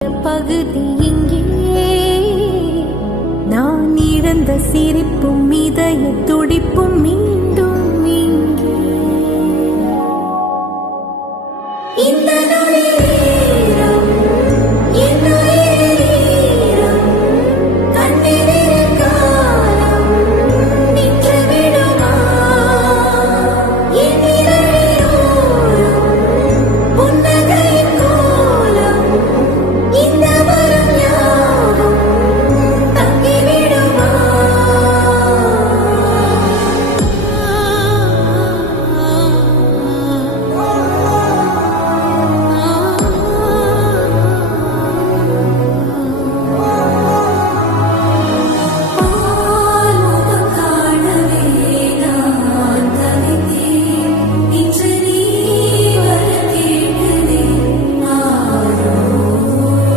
பகுதி இங்கே நான் இழந்த சிரிப்பும் இதய துடிப்பும் மீண்டும் இங்கே இந்த நொடியே